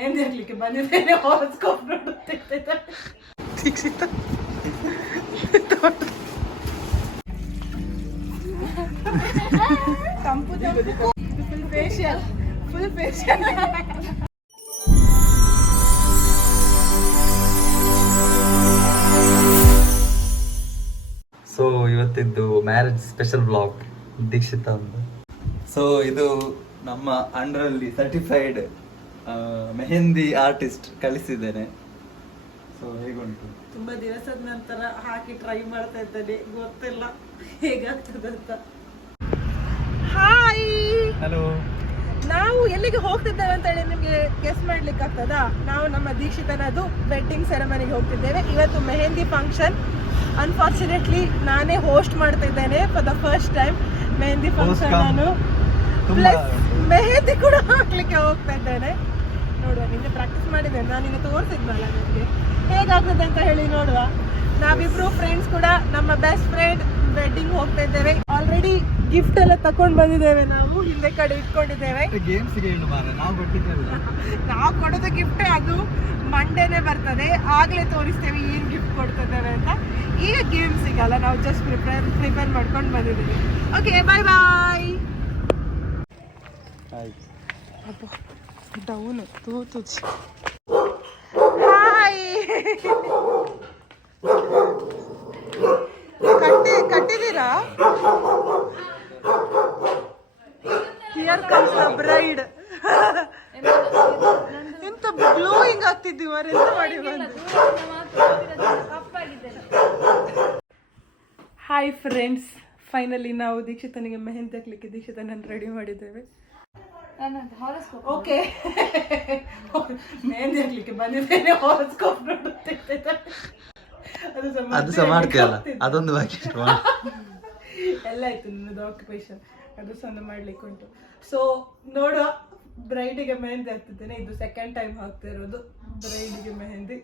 ಮೆಹಂದಿ ಹಾಕ್ಲಿಕ್ಕೆ ಬಂದಿದ್ದೇನೆ. ಹಾರೋಸ್ಕೋಪ್ ನೋಡುತ್ತಿದ್ದೆ. ದೀಕ್ಷಿತ ತಂಪು ಫುಲ್ ಫೇಶಿಯಲ್. ಸೊ ಇವತ್ತಿದ್ದು ಮ್ಯಾರೇಜ್ ಸ್ಪೆಷಲ್ ಬ್ಲಾಗ್ ದೀಕ್ಷಿತ ಅಂತ. ಸೊ ಇದು ನಮ್ಮ ಅಂಡರಲ್ಲಿ ಸರ್ಟಿಫೈಡ್ ಮೆಹಂದಿ ಆರ್ಟಿಸ್ಟ್ ಕಳಿಸಿದ್ದೇನೆ. ಸೊ ಹೇಗುಂಟು? ತುಂಬಾ ದಿವಸದ ನಂತರ ಹಾಕಿ ಟ್ರೈ ಮಾಡ್ತಾ ಇದ್ದೇನೆ, ಗೊತ್ತಿಲ್ಲ ಹೇಗಾಗ್ತದಂತ. Hi, hello. ನಾವು ಎಲ್ಲಿಗೆ ಹೋಗ್ತಿದ್ದೇವೆ ಅಂತ ಹೇಳಿ ನಿಮ್ಗೆ ಗೆಸ್ ಮಾಡ್ಲಿಕ್ಕೆ ಆಗ್ತದಾ? ನಾವು ನಮ್ಮ ದೀಕ್ಷಿತನದು ವೆಡ್ಡಿಂಗ್ ಸೆರೆಮನಿಗೆ ಹೋಗ್ತಿದ್ದೇವೆ. ಇವತ್ತು ಮೆಹಂದಿ ಫಂಕ್ಷನ್. ಅನ್ಫಾರ್ಚುನೇಟ್ಲಿ ನಾನೇ ಹೋಸ್ಟ್ ಮಾಡ್ತಿದ್ದೇನೆ for the first time mehndi function. ನಾನು ಪ್ಲಸ್ ಮೆಹಂದಿ ಕೂಡ ಹಾಕ್ಲಿಕ್ಕೆ ಹೋಗ್ತಾ ಇದ್ದೇನೆ. ನೋಡುವ, ನಿನ್ನೆ ಪ್ರಾಕ್ಟೀಸ್ ಮಾಡಿದ್ದೇನೆ, ನಾನು ನಿನ್ನೆ ತೋರಿಸಿದ್ನಲ್ಲ ನನಗೆ ಹೇಗಾಗ್ತದೆ ಅಂತ ಹೇಳಿ ನೋಡುವ. ನಾವಿಬ್ರು ಫ್ರೆಂಡ್ಸ್ ಕೂಡ ನಮ್ಮ ಬೆಸ್ಟ್ ಫ್ರೆಂಡ್ ವೆಡ್ಡಿಂಗ್ ಹೋಗ್ತಾ ಇದ್ದೇವೆ. ಆಲ್ರೆಡಿ ಗಿಫ್ಟ್ ಎಲ್ಲ ತಕೊಂಡ್ ಬಂದಿದ್ದೇವೆ, ನಾವು ಹಿಂದೆ ಕಡೆ ಇಟ್ಕೊಂಡಿದ್ದೇವೆ. ನಾವು ಕೊಡೋದು ಗಿಫ್ಟ್ ಅದು ಮಂಡೇನೆ ಬರ್ತದೆ, ಆಗ್ಲೇ ತೋರಿಸ್ತೇವೆ ಏನ್ ಗಿಫ್ಟ್ ಕೊಡ್ತಿದ್ದೇವೆ ಅಂತ. ಈಗ ಗೇಮ್ ಸಿಗಲ್ಲ, ನಾವು ಜಸ್ಟ್ ಪ್ರಿಪೇರ್ ಮಾಡ್ಕೊಂಡು ಬಂದಿದ್ದೇವೆ. Okay, bye bye. ಡೌನ್ ತೂತುಚಿ. ಹಾಯ್, ಕಟ್ಟಿದ್ದೀರಾ? Here comes the bride. ಎಂತ ಗ್ಲೋಯಿಂಗ್ ಆಗ್ತಿದ್ದೀವಿ ಮಾರೆ, ಎಂತ ಮಾಡಿ ಬಂದು. ಹಾಯ್ ಫ್ರೆಂಡ್ಸ್, ಫೈನಲಿ ನಾವು ದೀಕ್ಷಿತನಿಗೆ ಮೆಹಂದಿ ಹಾಕ್ಲಿಕ್ಕೆ ದೀಕ್ಷಿತನನ್ನು ರೆಡಿ ಮಾಡಿದ್ದೇವೆ. ಓಕೆ, ಮೆಹಂದಿ ಹಾಕ್ಲಿಕ್ಕೆ ಬಂದಿದ್ದೇನೆ. ಹಾರೋಸ್ಕೋಪ್ ನೋಡುತ್ತಿದ್ದೆ. ಅದು ಸಹ ಮಾಡ್ತೀಯಲ್ಲ, ಅದೊಂದು ಬಾಕಿ ಎಲ್ಲ ಆಯ್ತು ನಿನ್ನದು ಆಕ್ಯುಪೇಷನ್, ಅದು ಸಹ ಮಾಡ್ಲಿಕ್ಕೆ ಉಂಟು. ಸೊ ನೋಡುವ, ಬ್ರೈಡಿಗೆ ಮೆಹಂದಿ ಹಾಕ್ತಿದ್ದೇನೆ. ಇದು ಸೆಕೆಂಡ್ ಟೈಮ್ ಹಾಕ್ತಾ ಇರೋದು ಬ್ರೈಡಿಗೆ ಮೆಹಂದಿ.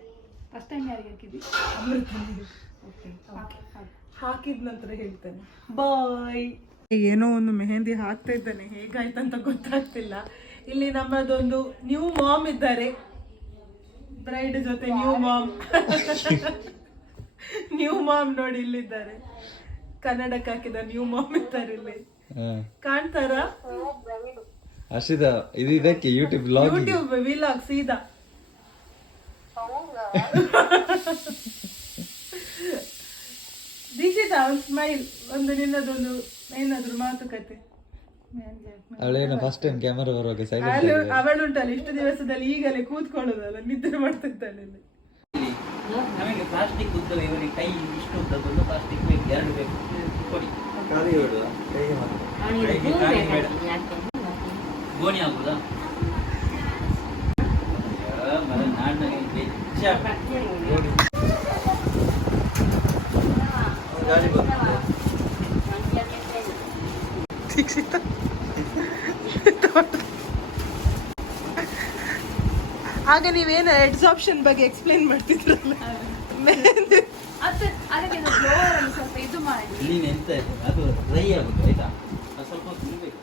ಫಸ್ಟ್ ಟೈಮ್ ಯಾರಿಗೆ ಹಾಕಿದ್ವಿ? ಅಮೃತನಿಗೆ. ಹಾಕಿದ ನಂತರ ಹೇಳ್ತೇನೆ. ಬಾಯ್. ಏನೋ ಒಂದು ಮೆಹಂದಿ ಹಾಕ್ತಾ ಇದ್ದಾನೆ, ಹೇಗಾಯ್ತಂತ ಗೊತ್ತಾಗ್ತಿಲ್ಲ. ಇಲ್ಲಿ ನಮ್ಮದೊಂದು ನ್ಯೂ ಮಾಮ್ ಇದ್ದಾರೆ, ಬ್ರೈಡ್ ಜೊತೆ ನ್ಯೂ ಮಾಮ್. ನ್ಯೂ ಮಾಮ್ ನೋಡಿ ಇಲ್ಲಿದ್ದಾರೆ, ಕನ್ನಡಕ್ಕೆ ಹಾಕಿದ ನ್ಯೂ ಮಾಮ್ ಇದ್ದಾರೆ ಇಲ್ಲಿ. ಕಾಣ್ತಾರ? ಅರ್ಷಿತಾ, ಇದು ಇದಕ್ಕೆ ಯೂಟ್ಯೂಬ್ ವಿಲಾಗ್ ಸೀದಾ. ದೀಕ್ಷಿತ, ಒಂದು ಸ್ಮೈಲ್, ಒಂದು ನಿನ್ನದೊಂದು ಏನಾದ್ರು ಮಾತುಕತೆ. ಅವಳೇನು ಫಸ್ಟ್ ಟೈಮ್ ಕ್ಯಾಮರಾ ಬರುವಾಗ ಅವಳುಂಟಲ್ಲ ಇಷ್ಟು ದಿವಸದಲ್ಲಿ ಈಗಲೇ ಕೂತ್ಕೊಳ್ಳೋದಲ್ಲ, ನಿದ್ರೆ ಮಾಡ್ತಿದ್ದಾಳೆ. ನಮಗೆ ಪ್ಲಾಸ್ಟಿಕ್ ಉದ್ದವೇ, ಇವರಿಗೆ ಕೈ ಇಷ್ಟು ಉದ್ದದ್ದು ಪ್ಲಾಸ್ಟಿಕ್ ಬೇಕು, 2 ಬೇಕು. ಕೊಡಿ, ಗೋಣಿ ಆಗುದಾ? ನಾಡಿನಲ್ಲಿ ಬೆಚ್ಚ ಗಾಳಿ ಬರ್ತದೆ. ಆಗ ನೀವೇನು ಎಡ್ಸಾಪ್ಷನ್ ಬಗ್ಗೆ ಎಕ್ಸ್ಪ್ಲೈನ್ ಮಾಡ್ತಿದ್ರಲ್ಲ, ನೀನ್ ಎಂತ ಅದು ಡ್ರೈ ಆಗುತ್ತೆ ಆಯ್ತಾ, ಅದು ಸ್ವಲ್ಪ ತಿನ್ಬೇಕು.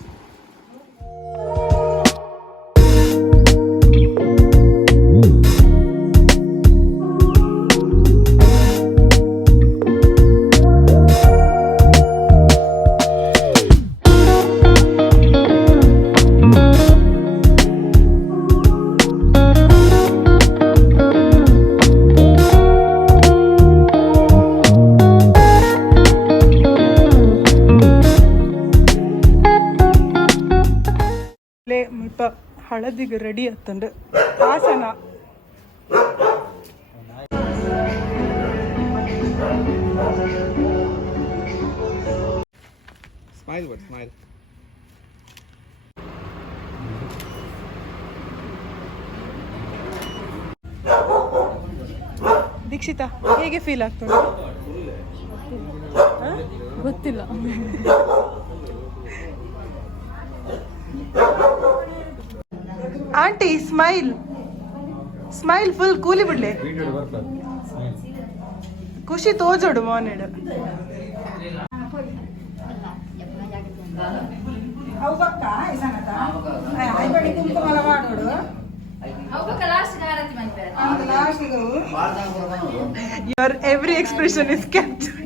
ಹಳದಿಗೆ ರೆಡಿ ಆತಂಡು ಹಾಸನ. Smile but smile. ದೀಕ್ಷಿತಾ, ಹೇಗೆ ಫೀಲ್ ಆಗ್ತದೆ? ಗೊತ್ತಿಲ್ಲ. ಆಂಟಿ ಸ್ಮೈಲ್, ಸ್ಮೈಲ್ ಫುಲ್ ಕೂಲಿ ಬಿಡ್ಲೆ, ಖುಷಿ ತೋಜೋಡು ಮಾನೇಡು. Your every expression is captured.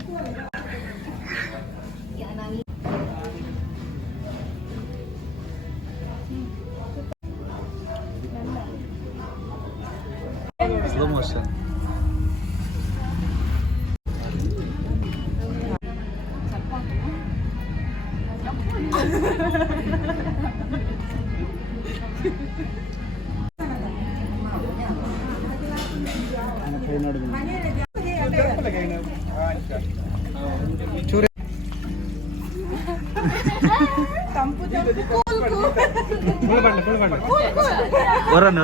Slow motion. Weren't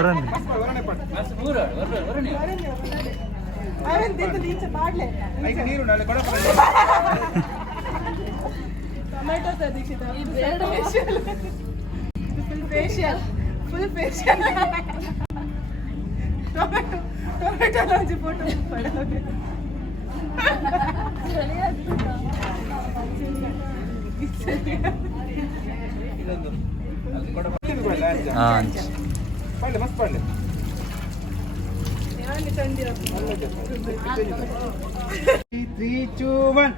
tomato Dikshita full facial tomato ಒಂಜಿ ಫೋಟೋ ಮಸ್ತ್ ಪಡ್ಲೆ. ಚಂದಿರ 3, 2, 1